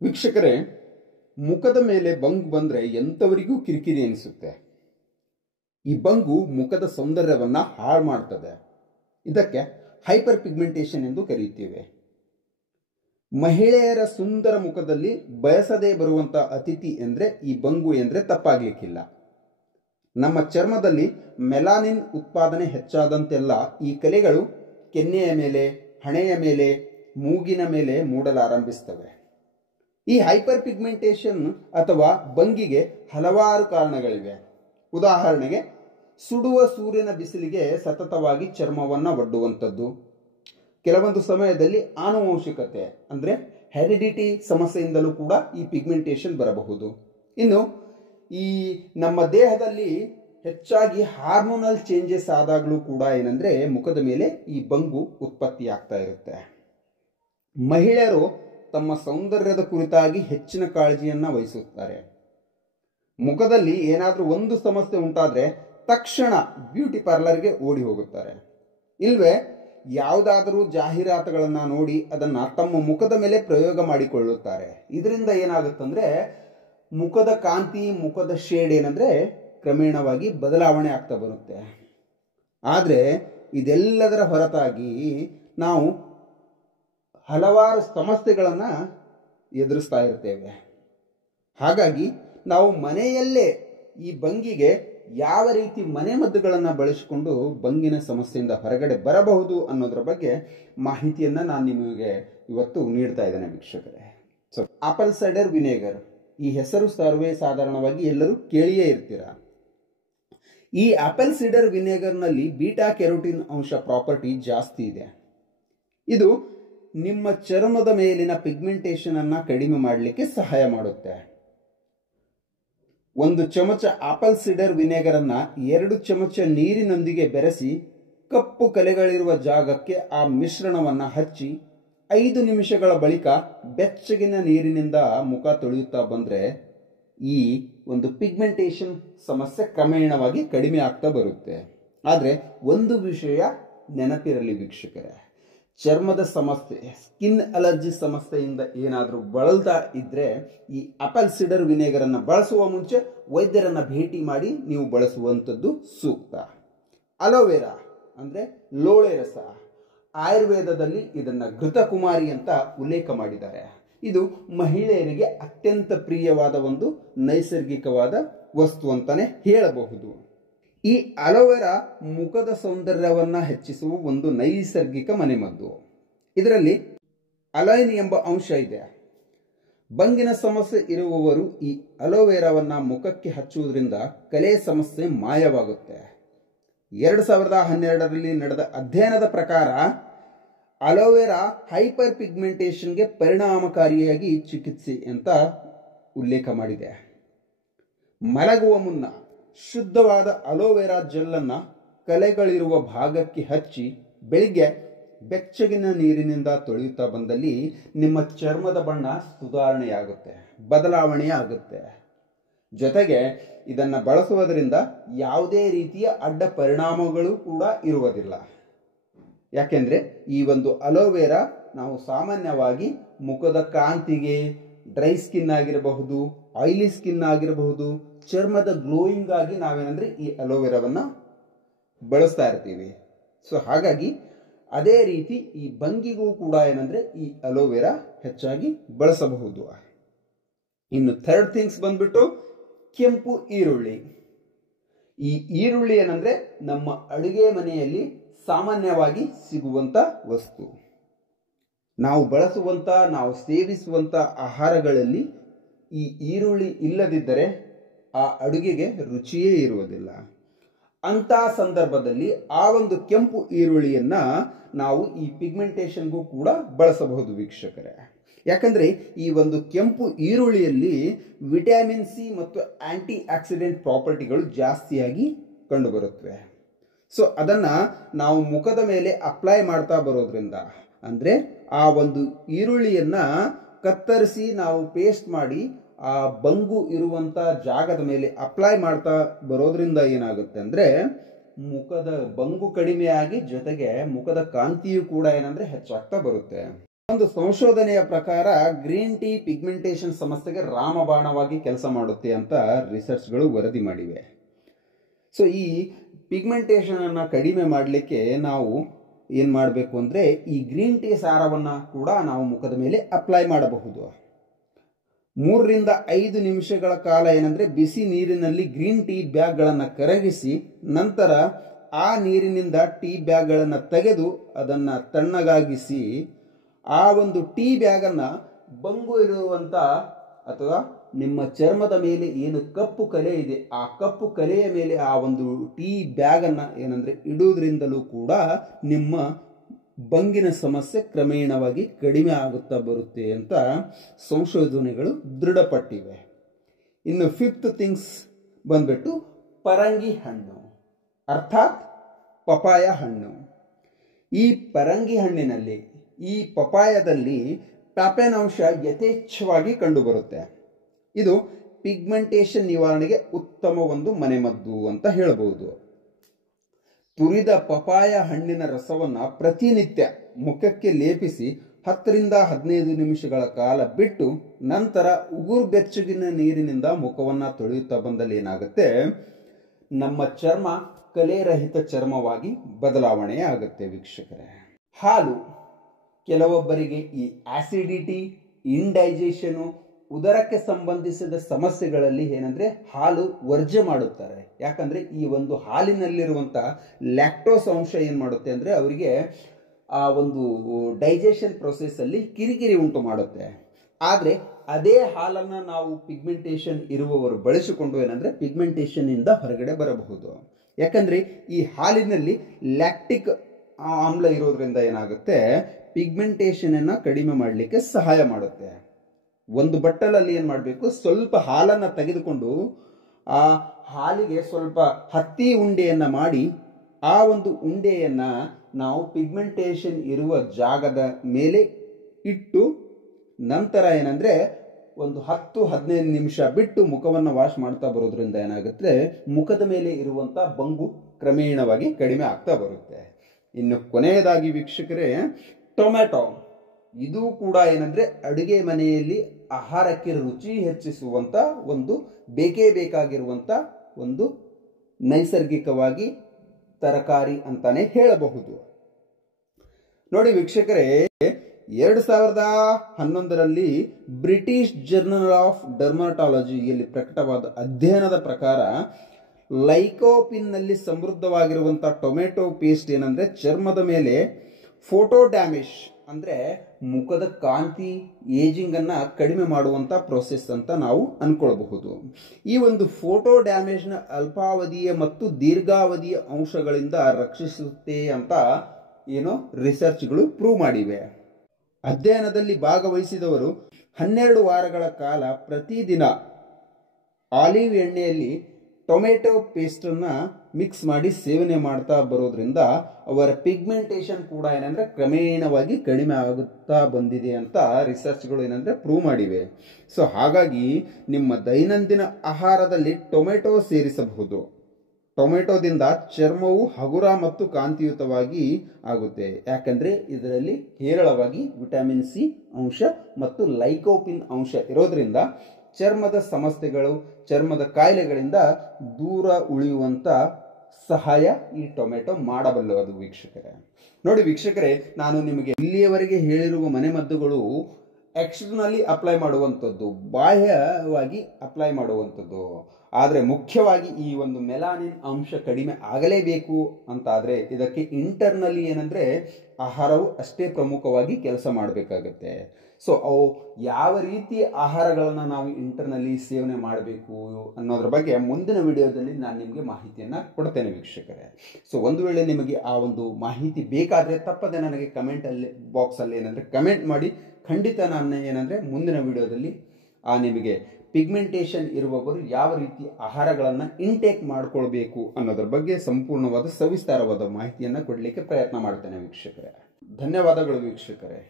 ವೀಕ್ಷಕರೇ, ಮುಖದ ಮೇಲೆ ಬಂಗು ಬಂದರೆ ಎಂಥವರಿಗೂ ಕಿರಿಕಿರಿ ಅನಿಸುತ್ತೆ. ಈ ಬಂಗು ಮುಖದ ಸೌಂದರ್ಯವನ್ನು ಹಾಳು ಮಾಡ್ತದೆ. ಇದಕ್ಕೆ ಹೈಪರ್ ಪಿಗ್ಮೆಂಟೇಷನ್ ಎಂದು ಕರೆಯುತ್ತೇವೆ. ಮಹಿಳೆಯರ ಸುಂದರ ಮುಖದಲ್ಲಿ ಬಯಸದೇ ಬರುವಂಥ ಅತಿಥಿ ಎಂದರೆ ಈ ಬಂಗು ಎಂದರೆ ತಪ್ಪಾಗಲಿಕ್ಕಿಲ್ಲ. ನಮ್ಮ ಚರ್ಮದಲ್ಲಿ ಮೆಲಾನಿನ್ ಉತ್ಪಾದನೆ ಹೆಚ್ಚಾದಂತೆಲ್ಲ ಈ ಕಲೆಗಳು ಕೆನ್ನೆಯ ಮೇಲೆ, ಹಣೆಯ ಮೇಲೆ, ಮೂಗಿನ ಮೇಲೆ ಮೂಡಲಾರಂಭಿಸ್ತವೆ. ಈ ಹೈಪರ್ ಪಿಗ್ಮೆಂಟೇಷನ್ ಅಥವಾ ಬಂಗಿಗೆ ಹಲವಾರು ಕಾರಣಗಳಿವೆ. ಉದಾಹರಣೆಗೆ, ಸುಡುವ ಸೂರ್ಯನ ಬಿಸಿಲಿಗೆ ಸತತವಾಗಿ ಚರ್ಮವನ್ನು ಒಡ್ಡುವಂಥದ್ದು, ಕೆಲವೊಂದು ಸಮಯದಲ್ಲಿ ಆನುವಂಶಿಕತೆ ಅಂದರೆ ಹೆರಿಡಿಟಿ ಸಮಸ್ಯೆಯಿಂದಲೂ ಕೂಡ ಈ ಪಿಗ್ಮೆಂಟೇಷನ್ ಬರಬಹುದು. ಇನ್ನು ಈ ನಮ್ಮ ದೇಹದಲ್ಲಿ ಹೆಚ್ಚಾಗಿ ಹಾರ್ಮೋನಲ್ ಚೇಂಜಸ್ ಆದಾಗಲೂ ಕೂಡ ಏನಂದರೆ ಮುಖದ ಮೇಲೆ ಈ ಬಂಗು ಉತ್ಪತ್ತಿ ಆಗ್ತಾ ಇರುತ್ತೆ. ಮಹಿಳೆಯರು ತಮ್ಮ ಸೌಂದರ್ಯದ ಕುರಿತಾಗಿ ಹೆಚ್ಚಿನ ಕಾಳಜಿಯನ್ನು ವಹಿಸುತ್ತಾರೆ. ಮುಖದಲ್ಲಿ ಏನಾದರೂ ಒಂದು ಸಮಸ್ಯೆ ಉಂಟಾದರೆ ತಕ್ಷಣ ಬ್ಯೂಟಿ ಪಾರ್ಲರ್ಗೆ ಓಡಿ ಹೋಗುತ್ತಾರೆ. ಇಲ್ವೇ ಯಾವುದಾದರೂ ಜಾಹೀರಾತುಗಳನ್ನು ನೋಡಿ ಅದನ್ನು ತಮ್ಮ ಮುಖದ ಮೇಲೆ ಪ್ರಯೋಗ ಮಾಡಿಕೊಳ್ಳುತ್ತಾರೆ. ಇದರಿಂದ ಏನಾಗುತ್ತಂದರೆ ಮುಖದ ಕಾಂತಿ, ಮುಖದ ಶೇಡ್ ಏನಂದರೆ ಕ್ರಮೇಣವಾಗಿ ಬದಲಾವಣೆ ಆಗ್ತಾ ಬರುತ್ತೆ. ಆದರೆ ಇದೆಲ್ಲದರ ಹೊರತಾಗಿ ನಾವು ಹಲವಾರು ಸಮಸ್ಯೆಗಳನ್ನು ಎದುರಿಸ್ತಾ ಇರ್ತೇವೆ. ಹಾಗಾಗಿ ನಾವು ಮನೆಯಲ್ಲೇ ಈ ಬಂಗಿಗೆ ಯಾವ ರೀತಿ ಮನೆಮದ್ದುಗಳನ್ನು ಬಳಸಿಕೊಂಡು ಬಂಗಿನ ಸಮಸ್ಯೆಯಿಂದ ಹೊರಗಡೆ ಬರಬಹುದು ಅನ್ನೋದ್ರ ಬಗ್ಗೆ ಮಾಹಿತಿಯನ್ನು ನಾನು ನಿಮಗೆ ಇವತ್ತು ನೀಡ್ತಾ ಇದ್ದೇನೆ ವೀಕ್ಷಕರೇ. ಸೊ ಆಪಲ್ ಸೈಡರ್ ವಿನೆಗರ್, ಈ ಹೆಸರು ಸರ್ವೇ ಸಾಧಾರಣವಾಗಿ ಎಲ್ಲರೂ ಕೇಳಿಯೇ ಇರ್ತೀರ. ಈ ಆಪಲ್ ಸೈಡರ್ ವಿನೆಗರ್ನಲ್ಲಿ ಬೀಟಾ ಕೆರೋಟಿನ್ ಅಂಶ ಪ್ರಾಪರ್ಟಿ ಜಾಸ್ತಿ ಇದೆ. ಇದು ನಿಮ್ಮ ಚರ್ಮದ ಮೇಲಿನ ಪಿಗ್ಮೆಂಟೇಷನ್ ಅನ್ನು ಕಡಿಮೆ ಮಾಡಲಿಕ್ಕೆ ಸಹಾಯ ಮಾಡುತ್ತೆ. 1 ಚಮಚ ಆಪಲ್ ಸಿಡರ್ ವಿನೆಗರ್ ಅನ್ನ 2 ಚಮಚ ನೀರಿನೊಂದಿಗೆ ಬೆರೆಸಿ ಕಪ್ಪು ಕಲೆಗಳಿರುವ ಜಾಗಕ್ಕೆ ಆ ಮಿಶ್ರಣವನ್ನು ಹಚ್ಚಿ 5 ನಿಮಿಷಗಳ ಬಳಿಕ ಬೆಚ್ಚಗಿನ ನೀರಿನಿಂದ ಮುಖ ತೊಳೆಯುತ್ತಾ ಬಂದರೆ ಈ ಒಂದು ಪಿಗ್ಮೆಂಟೇಷನ್ ಸಮಸ್ಯೆ ಕ್ರಮೇಣವಾಗಿ ಕಡಿಮೆ ಆಗ್ತಾ ಬರುತ್ತೆ. ಆದರೆ ಒಂದು ವಿಷಯ ನೆನಪಿರಲಿ ವೀಕ್ಷಕರೇ, ಚರ್ಮದ ಸಮಸ್ಯೆ, ಸ್ಕಿನ್ ಅಲರ್ಜಿ ಸಮಸ್ಯೆಯಿಂದ ಏನಾದರೂ ಬಳಲ್ತಾ ಇದ್ದರೆ ಈ ಆಪಲ್ ಸಿಡರ್ ವಿನೆಗರನ್ನು ಬಳಸುವ ಮುಂಚೆ ವೈದ್ಯರನ್ನು ಭೇಟಿ ಮಾಡಿ ನೀವು ಬಳಸುವಂಥದ್ದು ಸೂಕ್ತ. ಅಲೋವೆರಾ ಅಂದರೆ ಲೋಳೆ ರಸ, ಆಯುರ್ವೇದದಲ್ಲಿ ಇದನ್ನು ಘೃತಕುಮಾರಿ ಅಂತ ಉಲ್ಲೇಖ ಮಾಡಿದ್ದಾರೆ. ಇದು ಮಹಿಳೆಯರಿಗೆ ಅತ್ಯಂತ ಪ್ರಿಯವಾದ ಒಂದು ನೈಸರ್ಗಿಕವಾದ ವಸ್ತು ಅಂತಾನೆ ಹೇಳಬಹುದು. ಈ ಅಲೋವೆರಾ ಮುಖದ ಸೌಂದರ್ಯವನ್ನು ಹೆಚ್ಚಿಸುವ ಒಂದು ನೈಸರ್ಗಿಕ ಮನೆಮದ್ದು. ಇದರಲ್ಲಿ ಅಲೈನ್ ಎಂಬ ಅಂಶ ಇದೆ. ಬಂಗಿನ ಸಮಸ್ಯೆ ಇರುವವರು ಈ ಅಲೋವೆರಾವನ್ನು ಮುಖಕ್ಕೆ ಹಚ್ಚುವುದರಿಂದ ಕಲೆ ಸಮಸ್ಯೆ ಮಾಯವಾಗುತ್ತೆ. 2012ರಲ್ಲಿ ನಡೆದ ಅಧ್ಯಯನದ ಪ್ರಕಾರ ಅಲೋವೆರಾ ಹೈಪರ್ ಪಿಗ್ಮೆಂಟೇಷನ್ಗೆ ಪರಿಣಾಮಕಾರಿಯಾಗಿ ಚಿಕಿತ್ಸೆ ಅಂತ ಉಲ್ಲೇಖ ಮಾಡಿದೆ. ಮಲಗುವ ಮುನ್ನ ಶುದ್ಧವಾದ ಅಲೋವೆರಾ ಜೆಲ್ಲನ್ನು ಕಲೆಗಳಿರುವ ಭಾಗಕ್ಕೆ ಹಚ್ಚಿ ಬೆಳಿಗ್ಗೆ ಬೆಚ್ಚಗಿನ ನೀರಿನಿಂದ ತೊಳೆಯುತ್ತಾ ಬಂದಲ್ಲಿ ನಿಮ್ಮ ಚರ್ಮದ ಬಣ್ಣ ಸುಧಾರಣೆಯಾಗುತ್ತೆ, ಬದಲಾವಣೆಯಾಗುತ್ತೆ. ಜೊತೆಗೆ ಇದನ್ನು ಬಳಸುವುದರಿಂದ ಯಾವುದೇ ರೀತಿಯ ಅಡ್ಡ ಪರಿಣಾಮಗಳು ಕೂಡ ಇರುವುದಿಲ್ಲ. ಯಾಕೆಂದರೆ ಈ ಒಂದು ಅಲೋವೆರಾ ನಾವು ಸಾಮಾನ್ಯವಾಗಿ ಮುಖದ ಕಾಂತಿಗೆ, ಡ್ರೈ ಸ್ಕಿನ್ ಆಗಿರಬಹುದು, ಆಯಿಲಿ ಸ್ಕಿನ್ ಆಗಿರಬಹುದು, ಚರ್ಮದ ಗ್ಲೋಯಿಂಗ್ ಆಗಿ ನಾವೇನಂದ್ರೆ ಈ ಅಲೋವೆರಾವನ್ನು ಬಳಸ್ತಾ ಇರ್ತೀವಿ. ಸೊ ಹಾಗಾಗಿ ಅದೇ ರೀತಿ ಈ ಬಂಗಿಗೂ ಕೂಡ ಏನಂದ್ರೆ ಈ ಅಲೋವೆರಾ ಹೆಚ್ಚಾಗಿ ಬಳಸಬಹುದು. ಇನ್ನು ಥರ್ಡ್ ಥಿಂಗ್ಸ್ ಬಂದ್ಬಿಟ್ಟು ಕೆಂಪು ಈರುಳ್ಳಿ. ಈ ಈರುಳ್ಳಿ ಏನಂದ್ರೆ ನಮ್ಮ ಅಡುಗೆ ಮನೆಯಲ್ಲಿ ಸಾಮಾನ್ಯವಾಗಿ ಸಿಗುವಂತ ವಸ್ತು. ನಾವು ಬಳಸುವಂತ, ನಾವು ಸೇವಿಸುವಂತ ಆಹಾರಗಳಲ್ಲಿ ಈ ಈರುಳ್ಳಿ ಇಲ್ಲದಿದ್ದರೆ ಆ ಅಡುಗೆಗೆ ರುಚಿಯೇ ಇರುವುದಿಲ್ಲ. ಅಂತ ಸಂದರ್ಭದಲ್ಲಿ ಆ ಒಂದು ಕೆಂಪು ಈರುಳ್ಳಿಯನ್ನ ನಾವು ಈ ಪಿಗ್ಮೆಂಟೇಷನ್ಗೂ ಕೂಡ ಬಳಸಬಹುದು ವೀಕ್ಷಕರೇ. ಯಾಕಂದ್ರೆ ಈ ಒಂದು ಕೆಂಪು ಈರುಳ್ಳಿಯಲ್ಲಿ ವಿಟಮಿನ್ ಸಿ ಮತ್ತು ಆಂಟಿ ಆಕ್ಸಿಡೆಂಟ್ ಪ್ರಾಪರ್ಟಿಗಳು ಜಾಸ್ತಿಯಾಗಿ ಕಂಡುಬರುತ್ತವೆ. ಸೊ ಅದನ್ನು ನಾವು ಮುಖದ ಮೇಲೆ ಅಪ್ಲೈ ಮಾಡ್ತಾ ಬರೋದ್ರಿಂದ, ಅಂದರೆ ಆ ಒಂದು ಈರುಳ್ಳಿಯನ್ನು ಕತ್ತರಿಸಿ ನಾವು ಪೇಸ್ಟ್ ಮಾಡಿ ಆ ಬಂಗು ಇರುವಂಥ ಜಾಗದ ಮೇಲೆ ಅಪ್ಲೈ ಮಾಡ್ತಾ ಬರೋದ್ರಿಂದ ಏನಾಗುತ್ತೆ ಅಂದರೆ ಮುಖದ ಬಂಗು ಕಡಿಮೆಯಾಗಿ ಜೊತೆಗೆ ಮುಖದ ಕಾಂತಿಯು ಕೂಡ ಏನಂದರೆ ಹೆಚ್ಚಾಗ್ತಾ ಬರುತ್ತೆ. ಒಂದು ಸಂಶೋಧನೆಯ ಪ್ರಕಾರ ಗ್ರೀನ್ ಟೀ ಪಿಗ್ಮೆಂಟೇಷನ್ ಸಮಸ್ಯೆಗೆ ರಾಮಬಾಣವಾಗಿ ಕೆಲಸ ಮಾಡುತ್ತೆ ಅಂತ ರಿಸರ್ಚ್ಗಳು ವರದಿ ಮಾಡಿವೆ. ಸೊ ಈ ಪಿಗ್ಮೆಂಟೇಷನ್ ಅನ್ನ ಕಡಿಮೆ ಮಾಡಲಿಕ್ಕೆ ನಾವು ಏನು ಮಾಡಬೇಕು ಅಂದರೆ ಈ ಗ್ರೀನ್ ಟೀ ಸಾರವನ್ನು ಕೂಡ ನಾವು ಮುಖದ ಮೇಲೆ ಅಪ್ಲೈ ಮಾಡಬಹುದು. 3ರಿಂದ 5 ನಿಮಿಷಗಳ ಕಾಲ ಏನಂದರೆ ಬಿಸಿ ನೀರಿನಲ್ಲಿ ಗ್ರೀನ್ ಟೀ ಬ್ಯಾಗ್ಗಳನ್ನು ಕರಗಿಸಿ ನಂತರ ಆ ನೀರಿನಿಂದ ಟೀ ಬ್ಯಾಗ್ಗಳನ್ನು ತೆಗೆದು ಅದನ್ನು ತಣ್ಣಗಾಗಿಸಿ ಆ ಒಂದು ಟೀ ಬ್ಯಾಗನ್ನು ಬಂಗು ಇರುವಂಥ ಅಥವಾ ನಿಮ್ಮ ಚರ್ಮದ ಮೇಲೆ ಏನು ಕಪ್ಪು ಕಲೆ ಇದೆ ಆ ಕಪ್ಪು ಕಲೆಯ ಮೇಲೆ ಆ ಒಂದು ಟೀ ಬ್ಯಾಗನ್ನು ಏನಂದರೆ ಇಡುವುದರಿಂದಲೂ ಕೂಡ ನಿಮ್ಮ ಬಂಗಿನ ಸಮಸ್ಯೆ ಕ್ರಮೇಣವಾಗಿ ಕಡಿಮೆ ಆಗುತ್ತಾ ಬರುತ್ತೆ ಅಂತ ಸಂಶೋಧನೆಗಳು ದೃಢಪಟ್ಟಿವೆ. ಇನ್ನು 5th ಥಿಂಗ್ಸ್ ಬಂದ್ಬಿಟ್ಟು ಪರಂಗಿ ಹಣ್ಣು ಅರ್ಥಾತ್ ಪಪಾಯ ಹಣ್ಣು. ಈ ಪರಂಗಿ ಹಣ್ಣಿನಲ್ಲಿ ಈ ಪಪಾಯದಲ್ಲಿ ಪ್ಯಾಪೆನ್ ಅಂಶ ಯಥೇಚ್ಛವಾಗಿ ಕಂಡುಬರುತ್ತೆ. ಇದು ಪಿಗ್ಮೆಂಟೇಷನ್ ನಿವಾರಣೆಗೆ ಉತ್ತಮ ಒಂದು ಮನೆಮದ್ದು ಅಂತ ಹೇಳಬಹುದು. ತುರಿದ ಪಪಾಯ ಹಣ್ಣಿನ ರಸವನ್ನು ಪ್ರತಿನಿತ್ಯ ಮುಖಕ್ಕೆ ಲೇಪಿಸಿ 10ರಿಂದ 15 ನಿಮಿಷಗಳ ಕಾಲ ಬಿಟ್ಟು ನಂತರ ಉಗುರು ಬೆಚ್ಚಗಿನ ನೀರಿನಿಂದ ಮುಖವನ್ನು ತೊಳೆಯುತ್ತಾ ಬಂದಲ್ಲಿ ಏನಾಗುತ್ತೆ, ನಮ್ಮ ಚರ್ಮ ಕಲೆರಹಿತ ಚರ್ಮವಾಗಿ ಬದಲಾವಣೆ ಆಗುತ್ತೆ ವೀಕ್ಷಕರೇ. ಹಾಲು ಕೆಲವೊಬ್ಬರಿಗೆ ಈ ಆಸಿಡಿಟಿ, ಇಂಡೈಜೆಷನು, ಉದರಕ್ಕೆ ಸಂಬಂಧಿಸಿದ ಸಮಸ್ಯೆಗಳಲ್ಲಿ ಏನಂದರೆ ಹಾಲು ವರ್ಜ್ಯ ಮಾಡುತ್ತಾರೆ. ಯಾಕಂದರೆ ಈ ಒಂದು ಹಾಲಿನಲ್ಲಿರುವಂಥ ಲ್ಯಾಕ್ಟೋಸ್ ಅಂಶ ಏನು ಮಾಡುತ್ತೆ ಅಂದರೆ ಅವರಿಗೆ ಆ ಒಂದು ಡೈಜೆಷನ್ ಪ್ರೊಸೆಸ್ಸಲ್ಲಿ ಕಿರಿಕಿರಿ ಉಂಟು ಮಾಡುತ್ತೆ. ಆದರೆ ಅದೇ ಹಾಲನ್ನು ನಾವು ಪಿಗ್ಮೆಂಟೇಷನ್ ಇರುವವರು ಬಳಸಿಕೊಂಡು ಏನಂದರೆ ಪಿಗ್ಮೆಂಟೇಷನ್ನಿಂದ ಹೊರಗಡೆ ಬರಬಹುದು. ಯಾಕಂದರೆ ಈ ಹಾಲಿನಲ್ಲಿ ಲ್ಯಾಕ್ಟಿಕ್ ಆಮ್ಲ ಇರೋದ್ರಿಂದ ಏನಾಗುತ್ತೆ, ಪಿಗ್ಮೆಂಟೇಷನನ್ನು ಕಡಿಮೆ ಮಾಡಲಿಕ್ಕೆ ಸಹಾಯ ಮಾಡುತ್ತೆ. ಒಂದು ಬಟ್ಟಲಲ್ಲಿ ಏನು ಮಾಡಬೇಕು, ಸ್ವಲ್ಪ ಹಾಲನ್ನು ತೆಗೆದುಕೊಂಡು ಆ ಹಾಲಿಗೆ ಸ್ವಲ್ಪ ಹತ್ತಿ ಉಂಡೆಯನ್ನು ಮಾಡಿ ಆ ಒಂದು ಉಂಡೆಯನ್ನು ನಾವು ಪಿಗ್ಮೆಂಟೇಷನ್ ಇರುವ ಜಾಗದ ಮೇಲೆ ಇಟ್ಟು ನಂತರ ಏನಂದರೆ ಒಂದು 10-15 ನಿಮಿಷ ಬಿಟ್ಟು ಮುಖವನ್ನು ವಾಶ್ ಮಾಡ್ತಾ ಬರೋದ್ರಿಂದ ಏನಾಗುತ್ತೆ, ಮುಖದ ಮೇಲೆ ಇರುವಂಥ ಬಂಗು ಕ್ರಮೇಣವಾಗಿ ಕಡಿಮೆ ಆಗ್ತಾ ಬರುತ್ತೆ. ಇನ್ನು ಕೊನೆಯದಾಗಿ ವೀಕ್ಷಕರೇ, ಟೊಮೆಟೊ ಇದು ಕೂಡ ಏನಂದರೆ ಅಡುಗೆ ಮನೆಯಲ್ಲಿ ಆಹಾರಕ್ಕೆ ರುಚಿ ಹೆಚ್ಚಿಸುವಂಥ ಒಂದು ಬೇಕೇ ಬೇಕಾಗಿರುವಂಥ ಒಂದು ನೈಸರ್ಗಿಕವಾಗಿ ತರಕಾರಿ ಅಂತಾನೆ ಹೇಳಬಹುದು. ನೋಡಿ ವೀಕ್ಷಕರೇ, 2011ರಲ್ಲಿ ಬ್ರಿಟಿಷ್ ಜರ್ನಲ್ ಆಫ್ ಡರ್ಮಟಾಲಜಿಯಲ್ಲಿ ಪ್ರಕಟವಾದ ಅಧ್ಯಯನದ ಪ್ರಕಾರ ಲೈಕೋಪಿನ್ನಲ್ಲಿ ಸಮೃದ್ಧವಾಗಿರುವಂಥ ಟೊಮೆಟೊ ಪೇಸ್ಟ್ ಏನಂದರೆ ಚರ್ಮದ ಮೇಲೆ ಫೋಟೋ ಡ್ಯಾಮೇಜ್ ಅಂದರೆ ಮುಖದ ಕಾಂತಿ ಏಜಿಂಗನ್ನು ಕಡಿಮೆ ಮಾಡುವಂಥ ಪ್ರೊಸೆಸ್ ಅಂತ ನಾವು ಅಂದ್ಕೊಳ್ಬಹುದು. ಈ ಒಂದು ಫೋಟೋ ಡ್ಯಾಮೇಜ್ನ ಅಲ್ಪಾವಧಿಯ ಮತ್ತು ದೀರ್ಘಾವಧಿಯ ಅಂಶಗಳಿಂದ ರಕ್ಷಿಸುತ್ತೆ ಅಂತ ಏನೋ ರಿಸರ್ಚ್ಗಳು ಪ್ರೂವ್ ಮಾಡಿವೆ. ಅಧ್ಯಯನದಲ್ಲಿ ಭಾಗವಹಿಸಿದವರು 12 ವಾರಗಳ ಕಾಲ ಪ್ರತಿದಿನ ಆಲಿವ್ ಎಣ್ಣೆಯಲ್ಲಿ ಟೊಮೆಟೊ ಪೇಸ್ಟನ್ನು ಮಿಕ್ಸ್ ಮಾಡಿ ಸೇವನೆ ಮಾಡ್ತಾ ಬರೋದ್ರಿಂದ ಅವರ ಪಿಗ್ಮೆಂಟೇಷನ್ ಕೂಡ ಏನಂದರೆ ಕ್ರಮೇಣವಾಗಿ ಕಡಿಮೆ ಆಗುತ್ತಾ ಬಂದಿದೆ ಅಂತ ರಿಸರ್ಚ್ಗಳು ಏನಂದರೆ ಪ್ರೂವ್ ಮಾಡಿವೆ. ಸೊ ಹಾಗಾಗಿ ನಿಮ್ಮ ದೈನಂದಿನ ಆಹಾರದಲ್ಲಿ ಟೊಮೆಟೊ ಸೇರಿಸಬಹುದು. ಟೊಮೆಟೊದಿಂದ ಚರ್ಮವು ಹಗುರ ಮತ್ತು ಕಾಂತಿಯುತವಾಗಿ ಆಗುತ್ತೆ. ಯಾಕಂದರೆ ಇದರಲ್ಲಿ ಹೇರಳವಾಗಿ ವಿಟಮಿನ್ ಸಿ ಅಂಶ ಮತ್ತು ಲೈಕೋಪಿನ್ ಅಂಶ ಇರೋದ್ರಿಂದ ಚರ್ಮದ ಸಮಸ್ಯೆಗಳು, ಚರ್ಮದ ಕಾಯಿಲೆಗಳಿಂದ ದೂರ ಉಳಿಯುವಂಥ ಸಹಾಯ ಈ ಟೊಮೆಟೊ ಮಾಡಬಲ್ಲದು ವೀಕ್ಷಕರೇ. ನೋಡಿ ವೀಕ್ಷಕರೇ, ನಾನು ನಿಮಗೆ ಇಲ್ಲಿಯವರೆಗೆ ಹೇಳಿರುವ ಮನೆಮದ್ದುಗಳು ಎಕ್ಸ್ಟರ್ನಲಿ ಅಪ್ಲೈ ಮಾಡುವಂಥದ್ದು, ಬಾಹ್ಯವಾಗಿ ಅಪ್ಲೈ ಮಾಡುವಂಥದ್ದು. ಆದರೆ ಮುಖ್ಯವಾಗಿ ಈ ಒಂದು ಮೆಲಾನಿನ್ ಅಂಶ ಕಡಿಮೆ ಆಗಲೇಬೇಕು ಅಂತಾದರೆ ಇದಕ್ಕೆ ಇಂಟರ್ನಲಿ ಏನಂದರೆ ಆಹಾರವು ಅಷ್ಟೇ ಪ್ರಮುಖವಾಗಿ ಕೆಲಸ ಮಾಡಬೇಕಾಗತ್ತೆ. ಸೊ ಅವು ಯಾವ ರೀತಿ ಆಹಾರಗಳನ್ನು ನಾವು ಇಂಟರ್ನಲಿ ಸೇವನೆ ಮಾಡಬೇಕು ಅನ್ನೋದ್ರ ಬಗ್ಗೆ ಮುಂದಿನ ವಿಡಿಯೋದಲ್ಲಿ ನಾನು ನಿಮಗೆ ಮಾಹಿತಿಯನ್ನು ಕೊಡ್ತೇನೆ ವೀಕ್ಷಕರೇ. ಸೊ ಒಂದು ವೇಳೆ ನಿಮಗೆ ಆ ಒಂದು ಮಾಹಿತಿ ಬೇಕಾದರೆ ತಪ್ಪದೆ ನನಗೆ ಕಮೆಂಟಲ್ಲಿ ಬಾಕ್ಸಲ್ಲಿ ಏನಂದರೆ ಕಮೆಂಟ್ ಮಾಡಿ. ಖಂಡಿತ ನಾನು ಏನಂದರೆ ಮುಂದಿನ ವಿಡಿಯೋದಲ್ಲಿ ನಿಮಗೆ ಪಿಗ್ಮೆಂಟೇಷನ್ ಇರುವವರು ಯಾವ ರೀತಿ ಆಹಾರಗಳನ್ನು ಇಂಟೇಕ್ ಮಾಡಿಕೊಳ್ಬೇಕು ಅನ್ನೋದ್ರ ಬಗ್ಗೆ ಸಂಪೂರ್ಣವಾದ ಸವಿಸ್ತಾರವಾದ ಮಾಹಿತಿಯನ್ನು ಕೊಡಲಿಕ್ಕೆ ಪ್ರಯತ್ನ ಮಾಡ್ತೇನೆ ವೀಕ್ಷಕರೇ. ಧನ್ಯವಾದಗಳು ವೀಕ್ಷಕರೇ.